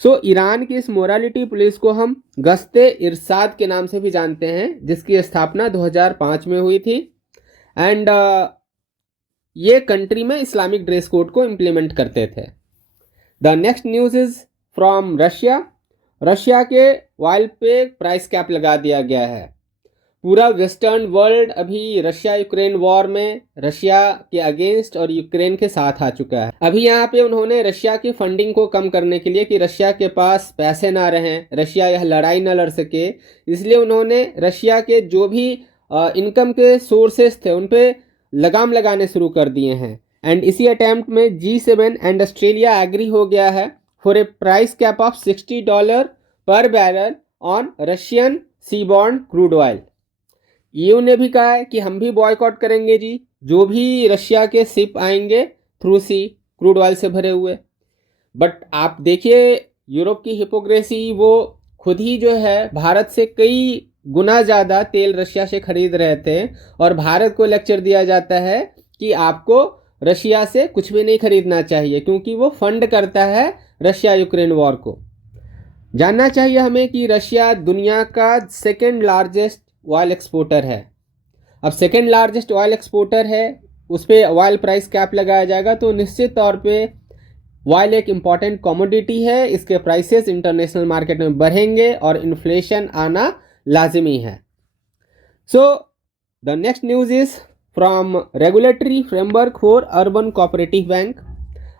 सो ईरान की इस मोरालिटी पुलिस को हम गश्ते इरसाद के नाम से भी जानते हैं, जिसकी स्थापना 2005 में हुई थी। एंड ये कंट्री में इस्लामिक ड्रेस कोड को इम्प्लीमेंट करते थे। The next news is from Russia. Russia के ऑयल पे प्राइस कैप लगा दिया गया है। पूरा वेस्टर्न वर्ल्ड अभी रशिया यूक्रेन वॉर में रशिया के अगेंस्ट और यूक्रेन के साथ आ चुका है। अभी यहाँ पे उन्होंने रशिया की फंडिंग को कम करने के लिए कि रशिया के पास पैसे ना रहें, रशिया यह लड़ाई ना लड़ सके, इसलिए उन्होंने रशिया के जो भी इनकम के सोर्सेस थे उन पे लगाम लगाने शुरू कर दिए हैं। एंड इसी अटैम्प्ट में G7 एंड ऑस्ट्रेलिया एग्री हो गया है for a price cap of $60 पर barrel on Russian seaborne crude oil. EU ने भी कहा है कि हम भी बॉयकॉट करेंगे जी, जो भी रशिया के शिप आएंगे थ्रू सी क्रूड ऑयल से भरे हुए। बट आप देखिए यूरोप की हिपोक्रेसी, वो खुद ही जो है भारत से कई गुना ज़्यादा तेल रशिया से खरीद रहे थे और भारत को लेक्चर दिया जाता है कि आपको रशिया से कुछ भी नहीं खरीदना चाहिए क्योंकि वो फंड करता है रशिया यूक्रेन वॉर को। जानना चाहिए हमें कि रशिया दुनिया का सेकेंड लार्जेस्ट ऑयल एक्सपोर्टर है। अब सेकेंड लार्जेस्ट ऑयल एक्सपोर्टर है, उस पर ऑयल प्राइस कैप लगाया जाएगा तो निश्चित तौर पे ऑयल एक इम्पॉर्टेंट कमोडिटी है, इसके प्राइसेस इंटरनेशनल मार्केट में बढ़ेंगे और इन्फ्लेशन आना लाजिमी है। So the next news is from regulatory framework for urban cooperative bank.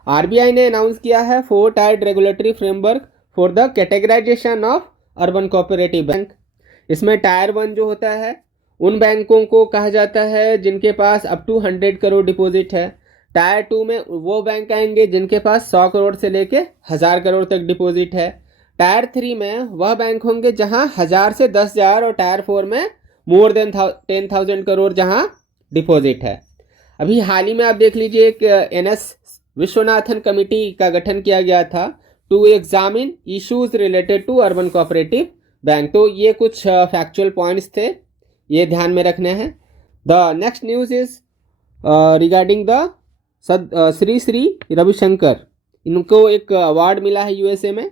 RBI ने अनाउंस किया है 4 tiered regulatory framework for the categorisation of urban cooperative bank. इसमें टायर 1 जो होता है उन बैंकों को कहा जाता है जिनके पास अप टू 100 करोड़ डिपॉजिट है। टायर 2 में वो बैंक आएंगे जिनके पास 100 करोड़ से लेके 1000 करोड़ तक डिपॉजिट है। टायर 3 में वह बैंक होंगे जहां 1000 से 10,000 और टायर 4 में मोर देन 10,000 करोड़ जहां डिपॉजिट है। अभी हाल ही में आप देख लीजिए एक NS विश्वनाथन कमेटी का गठन किया गया था to examine issues related to urban cooperative bank. तो ये कुछ फैक्चुअल पॉइंट्स थे, ये ध्यान में रखने हैं। The next news is regarding the Shri Shri Ravishankar, इनको एक अवार्ड मिला है USA में,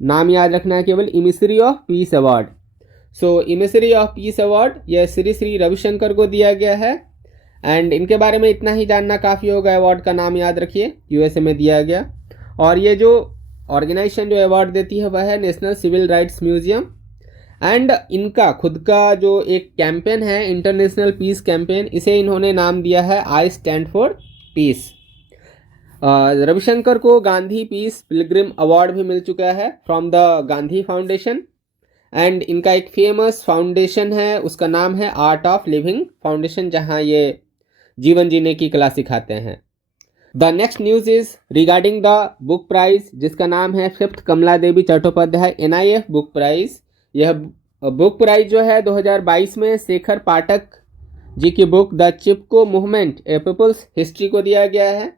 नाम याद रखना है केवल, emissary of peace award. So emissary of peace award यह श्री श्री रविशंकर को दिया गया है। एंड इनके बारे में इतना ही जानना काफ़ी होगा, अवार्ड का नाम याद रखिए, USA में दिया गया। और ये जो ऑर्गेनाइजेशन जो अवार्ड देती है वह है national civil rights museum. And इनका खुद का जो एक कैंपेन है इंटरनेशनल पीस कैंपेन, इसे इन्होंने नाम दिया है I stand for piece. Ravishankar को गांधी पीस पिलग्रिम अवार्ड भी मिल चुका है from the Gandhi foundation. And इनका एक फेमस फाउंडेशन है, उसका नाम है आर्ट ऑफ लिविंग फाउंडेशन, जहां ये जीवन जीने की कला सिखाते हैं। The next news is regarding the book prize, जिसका नाम है 5th Kamala Devi Chattopadhyay NIF book prize. यह बुक प्राइज जो है 2022 में शेखर पाठक जी की book the Chipko movement a people's history को दिया गया है।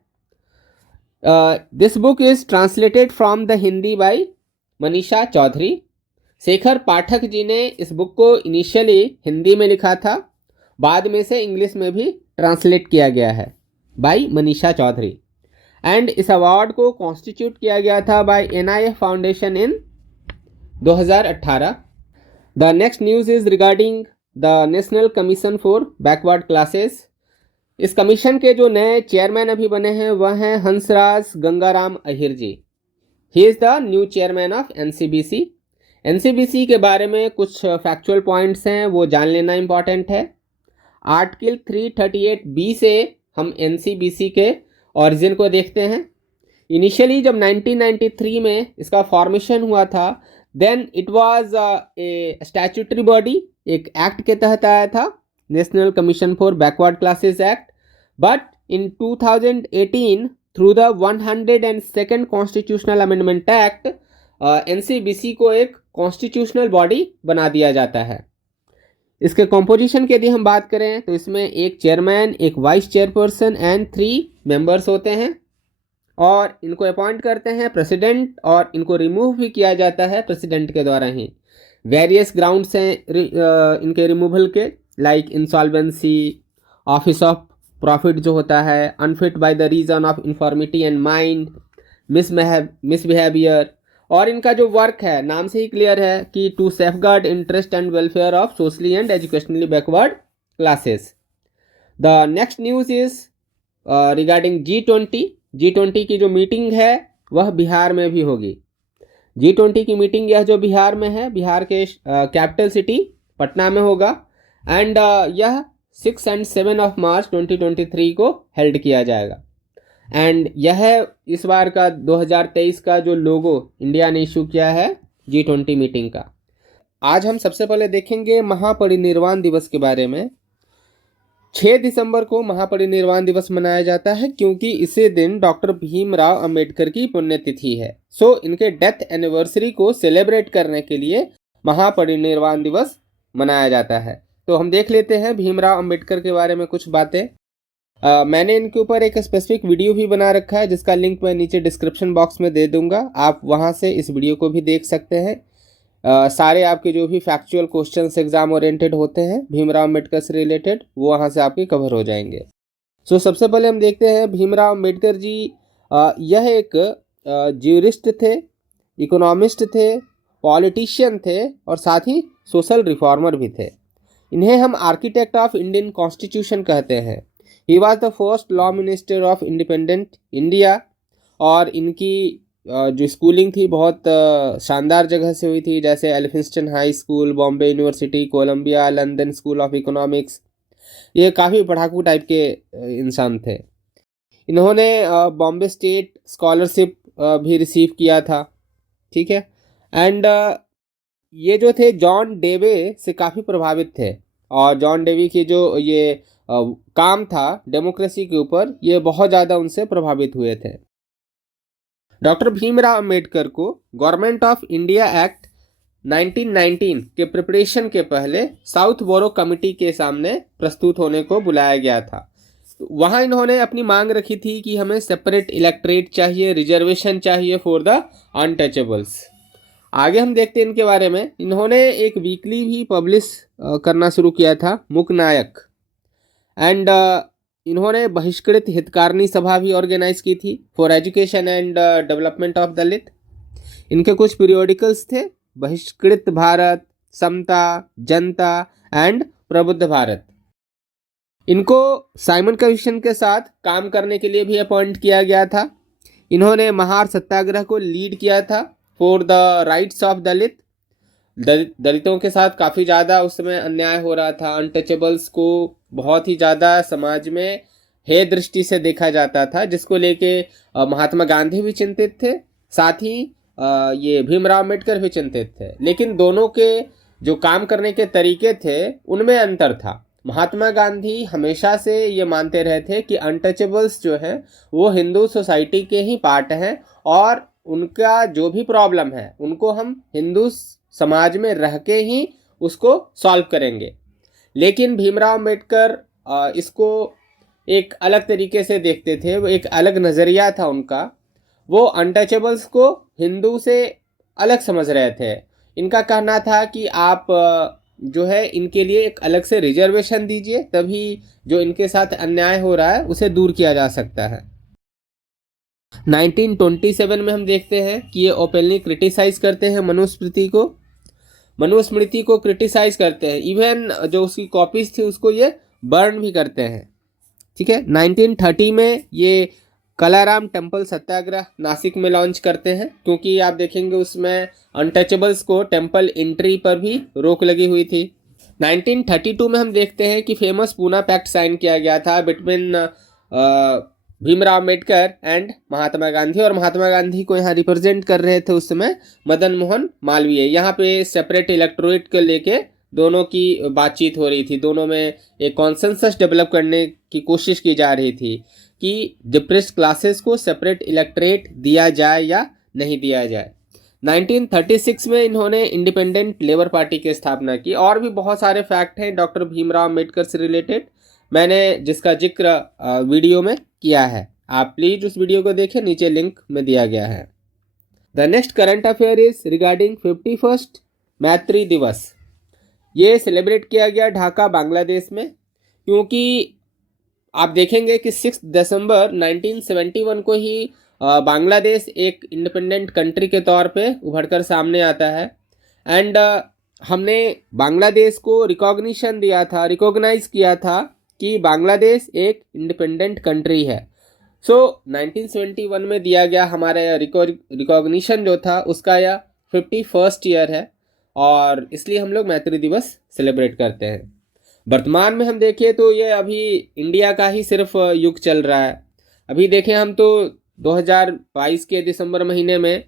This book is translated from the Hindi by Manisha Chaudhary. Shekhar Pathak ji ने इस बुक को इनिशियली हिंदी में लिखा था, बाद में से इंग्लिश में भी ट्रांसलेट किया गया है बाय मनीषा चौधरी। एंड इस अवार्ड को कॉन्स्टिट्यूट किया गया था by NIF foundation in 2018। The next news is regarding the national commission for backward classes. इस कमीशन के जो नए चेयरमैन अभी बने हैं वह हैं Hansraj Gangaram Ahir ji. He is the new chairman of NCBC। NCBC के बारे में कुछ फैक्चुअल पॉइंट्स हैं, वो जान लेना इम्पॉर्टेंट है। आर्टिकल 338B से हम NCBC के ओरिजिन को देखते हैं। इनिशियली जब 1993 में इसका फॉर्मेशन हुआ था, then it was a statutory body, एक एक्ट के तहत आया था, national commission for backward classes act. But in 2018 through the 102nd constitutional amendment act NCBC को एक कॉन्स्टिट्यूशनल बॉडी बना दिया जाता है। इसके कॉम्पोजिशन की यदि हम बात करें तो इसमें एक चेयरमैन, एक वाइस चेयरपर्सन एंड 3 मेंबर्स होते हैं, और इनको अपॉइंट करते हैं प्रेसिडेंट, और इनको रिमूव भी किया जाता है प्रेसिडेंट के द्वारा ही। वेरियस ग्राउंड्स हैं इनके रिमूवल के, like insolvency, office of profit जो होता है, unfit by the reason of infirmity and mind, misbehaviour. और इनका जो वर्क है नाम से ही क्लियर है कि to safeguard interest and welfare of socially and educationally backward classes. The next news is regarding G20 की जो मीटिंग है वह बिहार में भी होगी। G20 की मीटिंग यह जो बिहार में है, बिहार के कैपिटल सिटी पटना में होगा। एंड यह 6 और 7 ऑफ मार्च 2023 को हेल्ड किया जाएगा। एंड यह इस बार का 2023 का जो लोगो इंडिया ने इशू किया है G20 मीटिंग का। आज हम सबसे पहले देखेंगे महापरिनिर्वाण दिवस के बारे में। 6 दिसंबर को महापरिनिर्वाण दिवस मनाया जाता है क्योंकि इसी दिन डॉक्टर भीमराव अंबेडकर की पुण्यतिथि है। सो इनके डेथ एनिवर्सरी को सेलिब्रेट करने के लिए महापरिनिर्वाण दिवस मनाया जाता है। तो हम देख लेते हैं भीमराव अंबेडकर के बारे में कुछ बातें। मैंने इनके ऊपर एक स्पेसिफिक वीडियो भी बना रखा है जिसका लिंक मैं नीचे डिस्क्रिप्शन बॉक्स में दे दूंगा, आप वहां से इस वीडियो को भी देख सकते हैं। सारे आपके जो भी फैक्चुअल क्वेश्चंस एग्जाम ओरिएंटेड होते हैं भीमराव अंबेडकर से रिलेटेड, वो वहाँ से आपके कवर हो जाएंगे। सो सबसे पहले हम देखते हैं भीमराव अंबेडकर जी। यह एक ज्यूरिस्ट थे, इकोनॉमिस्ट थे, पॉलिटिशियन थे और साथ ही सोशल रिफॉर्मर भी थे। इन्हें हम आर्किटेक्ट ऑफ इंडियन कॉन्स्टिट्यूशन कहते हैं। He was the first law minister of independent India. और इनकी जो स्कूलिंग थी बहुत शानदार जगह से हुई थी, जैसे Elphinstone high school, Bombay university, Columbia, London school of economics. ये काफ़ी पढ़ाकू टाइप के इंसान थे। इन्होंने बॉम्बे स्टेट स्कॉलरशिप भी रिसीव किया था, ठीक है। एंड ये जो थे जॉन डेवे से काफ़ी प्रभावित थे, और जॉन डेवी की जो ये काम था डेमोक्रेसी के ऊपर, ये बहुत ज़्यादा उनसे प्रभावित हुए थे। डॉक्टर भीमराव अंबेडकर को गवर्नमेंट ऑफ इंडिया एक्ट 1919 के प्रिपरेशन के पहले साउथ बोरो कमिटी के सामने प्रस्तुत होने को बुलाया गया था। वहाँ इन्होंने अपनी मांग रखी थी कि हमें सेपरेट इलेक्टोरेट चाहिए, रिजर्वेशन चाहिए फॉर द अनटचेबल्स। आगे हम देखते हैं इनके बारे में। इन्होंने एक वीकली भी पब्लिश करना शुरू किया था, मुकनायक। एंड इन्होंने बहिष्कृत हितकारिणी सभा भी ऑर्गेनाइज की थी for education and development of Dalit. इनके कुछ पीरियोडिकल्स थे, बहिष्कृत भारत, समता, जनता एंड प्रबुद्ध भारत। इनको साइमन कमीशन के साथ काम करने के लिए भी अपॉइंट किया गया था। इन्होंने महार सत्याग्रह को लीड किया था फॉर द राइट्स ऑफ दलित। दलितों के साथ काफ़ी ज़्यादा उस समय अन्याय हो रहा था। अनटचेबल्स को बहुत ही ज़्यादा समाज में हे दृष्टि से देखा जाता था, जिसको लेके महात्मा गांधी भी चिंतित थे, साथ ही ये भीमराव अम्बेडकर भी चिंतित थे। लेकिन दोनों के जो काम करने के तरीके थे उनमें अंतर था। महात्मा गांधी हमेशा से ये मानते रहे थे कि अनटचेबल्स जो हैं वो हिंदू सोसाइटी के ही पार्ट हैं और उनका जो भी प्रॉब्लम है उनको हम हिंदू समाज में रह के ही उसको सॉल्व करेंगे। लेकिन भीमराव अम्बेडकर इसको एक अलग तरीके से देखते थे, वो एक अलग नज़रिया था उनका। वो अनटचेबल्स को हिंदू से अलग समझ रहे थे। इनका कहना था कि आप जो है इनके लिए एक अलग से रिजर्वेशन दीजिए, तभी जो इनके साथ अन्याय हो रहा है उसे दूर किया जा सकता है। 1927 में हम देखते हैं कि ये ओपनली क्रिटिसाइज करते हैं मनुस्मृति को क्रिटिसाइज करते हैं। इवन जो उसकी कॉपीज थी उसको ये बर्न भी करते हैं। ठीक है। 1930 में ये कलाराम टेम्पल सत्याग्रह नासिक में लॉन्च करते हैं, क्योंकि आप देखेंगे उसमें अनटचेबल्स को टेम्पल एंट्री पर भी रोक लगी हुई थी। 1932 में हम देखते हैं कि फेमस पूना पैक्ट साइन किया गया था बिटवीन भीमराव अम्बेडकर एंड महात्मा गांधी, और महात्मा गांधी को यहाँ रिप्रेजेंट कर रहे थे उस समय मदन मोहन मालवीय। यहाँ पे सेपरेट इलेक्टोरेट को लेके दोनों की बातचीत हो रही थी, दोनों में एक कॉन्सेंसस डेवलप करने की कोशिश की जा रही थी कि डिप्रेस्ड क्लासेस को सेपरेट इलेक्टोरेट दिया जाए या नहीं दिया जाए। 1936 में इन्होंने इंडिपेंडेंट लेबर पार्टी की स्थापना की। और भी बहुत सारे फैक्ट हैं डॉक्टर भीमराव अम्बेडकर से रिलेटेड, मैंने जिसका जिक्र वीडियो में किया है। आप प्लीज उस वीडियो को देखें, नीचे लिंक में दिया गया है। The next current affair is regarding 51st मैत्री दिवस। ये सेलिब्रेट किया गया ढाका बांग्लादेश में, क्योंकि आप देखेंगे कि 6 दिसंबर 1971 को ही बांग्लादेश एक इंडिपेंडेंट कंट्री के तौर पे उभरकर सामने आता है। एंड हमने बांग्लादेश को रिकॉग्नाइज किया था कि बांग्लादेश एक इंडिपेंडेंट कंट्री है। सो 1971 में दिया गया हमारा रिकॉग्निशन जो था उसका यह 51st ईयर है, और इसलिए हम लोग मैत्री दिवस सेलिब्रेट करते हैं। वर्तमान में हम देखें तो ये अभी इंडिया का ही सिर्फ युग चल रहा है। अभी देखें हम तो 2022 के दिसंबर महीने में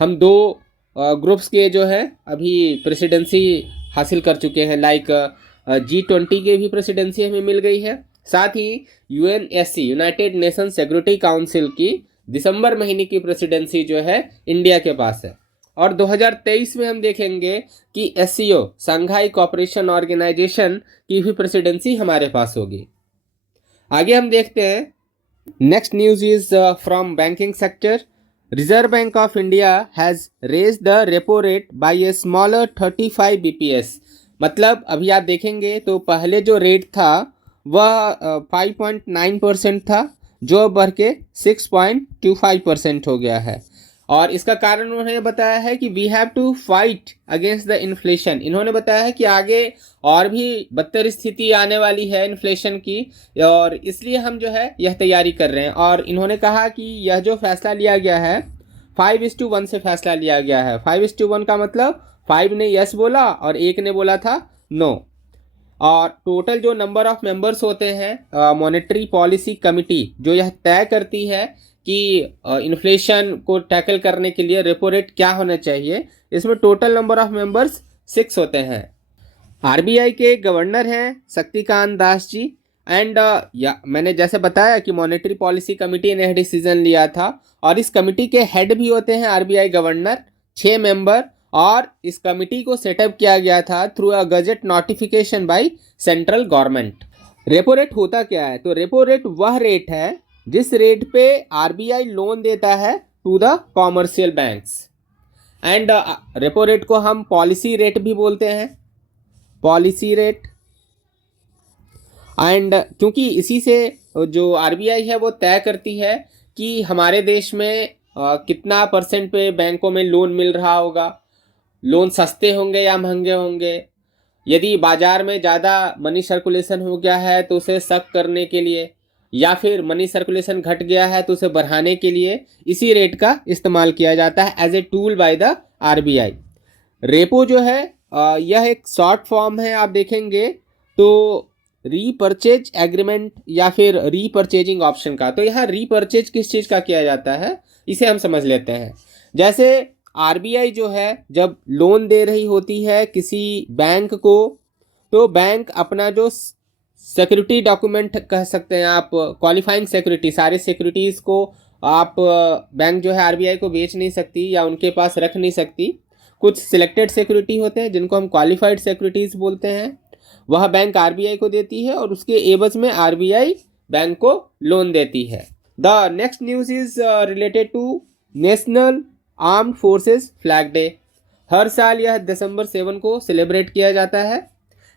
हम 2 ग्रुप्स के जो है अभी प्रेसिडेंसी हासिल कर चुके हैं। लाइक G20 के भी प्रेसिडेंसी हमें मिल गई है। साथ ही UNSC United nation security council की दिसंबर महीने की प्रेसिडेंसी जो है इंडिया के पास है। और 2023 में हम देखेंगे कि SCO शंघाई कोऑपरेशन ऑर्गेनाइजेशन की भी प्रेसिडेंसी हमारे पास होगी। आगे हम देखते हैं। Next news is from banking sector. Reserve Bank of India has raise the repo rate by a smaller 35 BPS। मतलब अभी आप देखेंगे तो पहले जो रेट था वह 5.9% था, जो बढ़ के 6.25% हो गया है। और इसका कारण उन्होंने बताया है कि we have to fight against the inflation. इन्होंने बताया है कि आगे और भी बदतर स्थिति आने वाली है इन्फ्लेशन की, और इसलिए हम जो है यह तैयारी कर रहे हैं। और इन्होंने कहा कि यह जो फैसला लिया गया है 5:1 से फैसला लिया गया है। 5:1 का मतलब 5 ने यस बोला और 1 ने बोला था नो। और टोटल जो नंबर ऑफ मेंबर्स होते हैं मॉनेटरी पॉलिसी कमिटी जो यह तय करती है कि इन्फ्लेशन को टैकल करने के लिए रेपो रेट क्या होना चाहिए, इसमें टोटल नंबर ऑफ मेंबर्स 6 होते हैं। RBI के गवर्नर हैं शक्तिकांत दास जी। एंड मैंने जैसे बताया कि मॉनेटरी पॉलिसी कमेटी ने डिसीजन लिया था, और इस कमेटी के हेड भी होते हैं RBI गवर्नर, 6 मेंबर। और इस कमेटी को सेटअप किया गया था through a gazette notification by central government. Repo rate होता क्या है? तो रेपो रेट वह रेट है जिस रेट पे आरबीआई लोन देता है to the commercial banks. And repo rate को हम पॉलिसी रेट भी बोलते हैं, पॉलिसी रेट। एंड क्योंकि इसी से जो आरबीआई है वो तय करती है कि हमारे देश में कितना परसेंट पे बैंकों में लोन मिल रहा होगा, लोन सस्ते होंगे या महंगे होंगे, यदि बाजार में ज़्यादा मनी सर्कुलेशन हो गया है तो उसे सख्त करने के लिए, या फिर मनी सर्कुलेशन घट गया है तो उसे बढ़ाने के लिए इसी रेट का इस्तेमाल किया जाता है as a tool by the RBI. Repo जो है यह एक शॉर्ट फॉर्म है, आप देखेंगे तो रीपर्चेज एग्रीमेंट या फिर रीपर्चेजिंग ऑप्शन का। तो यह रीपर्चेज किस चीज़ का किया जाता है इसे हम समझ लेते हैं। जैसे आरबीआई जो है जब लोन दे रही होती है किसी बैंक को, तो बैंक अपना जो सिक्योरिटी डॉक्यूमेंट कह सकते हैं आप, क्वालिफाइंग सिक्योरिटी, सारे सिक्योरिटीज़ को आप बैंक जो है आरबीआई को बेच नहीं सकती या उनके पास रख नहीं सकती। कुछ सिलेक्टेड सिक्योरिटी होते हैं जिनको हम क्वालिफाइड सिक्योरिटीज़ बोलते हैं, वह बैंक आरबीआई को देती है और उसके एवज में आरबीआई बैंक को लोन देती है। The next news is related to national armed forces flag day. हर साल यह दिसंबर 7 को सेलिब्रेट किया जाता है।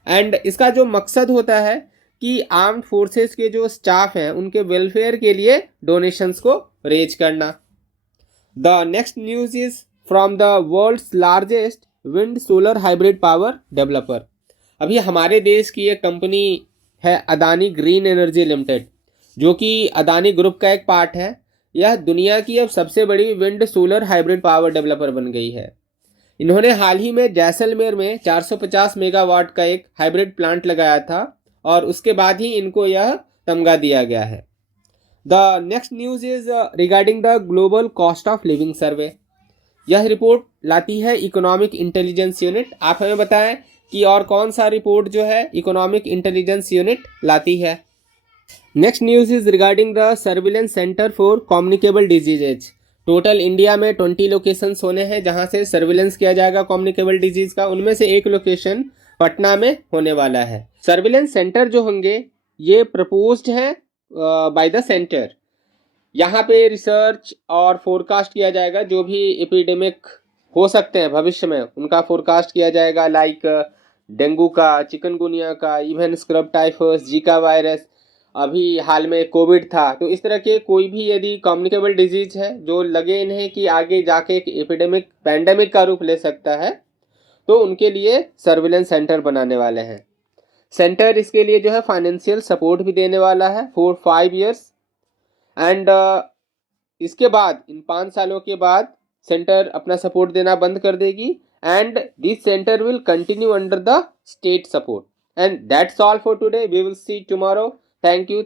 एंड इसका जो मकसद होता है कि आर्म्ड फोर्सेस के जो स्टाफ हैं उनके वेलफेयर के लिए डोनेशंस को रेज करना। The next news is from the world's largest wind solar hybrid power developer. अभी हमारे देश की एक कंपनी है अदानी ग्रीन एनर्जी लिमिटेड, जो कि अदानी ग्रुप का एक पार्ट है। यह दुनिया की अब सबसे बड़ी wind solar hybrid power developer बन गई है। इन्होंने हाल ही में जैसलमेर में 450 मेगावाट का एक हाइब्रिड प्लांट लगाया था और उसके बाद ही इनको यह तमगा दिया गया है। The next news is regarding the global cost of living survey. यह रिपोर्ट लाती है इकोनॉमिक इंटेलिजेंस यूनिट। आप हमें बताएं कि और कौन सा रिपोर्ट जो है इकोनॉमिक इंटेलिजेंस यूनिट लाती है। Next news is regarding the surveillance centre for communicable diseases. Total India में 20 लोकेशंस होने हैं जहां से सर्विलेंस किया जाएगा कम्युनिकेबल डिजीज का। उनमें से एक लोकेशन पटना में होने वाला है। सर्विलेंस सेंटर जो होंगे ये प्रपोज्ड है बाय द सेंटर। यहाँ पे रिसर्च और फोरकास्ट किया जाएगा, जो भी एपिडेमिक हो सकते हैं भविष्य में उनका फोरकास्ट किया जाएगा, लाइक डेंगू का, चिकनगुनिया का, even scrub typhus, Zika virus, अभी हाल में कोविड था। तो इस तरह के कोई भी यदि कम्युनिकेबल डिजीज है जो लगे इन्हें कि आगे जाके एक एपिडेमिक पैंडेमिक का रूप ले सकता है, तो उनके लिए सर्विलेंस सेंटर बनाने वाले हैं। सेंटर इसके लिए जो है फाइनेंशियल सपोर्ट भी देने वाला है फॉर 5 years। एंड इसके बाद इन 5 सालों के बाद सेंटर अपना सपोर्ट देना बंद कर देगी and this centre will continue under the state support. And that's all for today, we will see tomorrow. Thank you.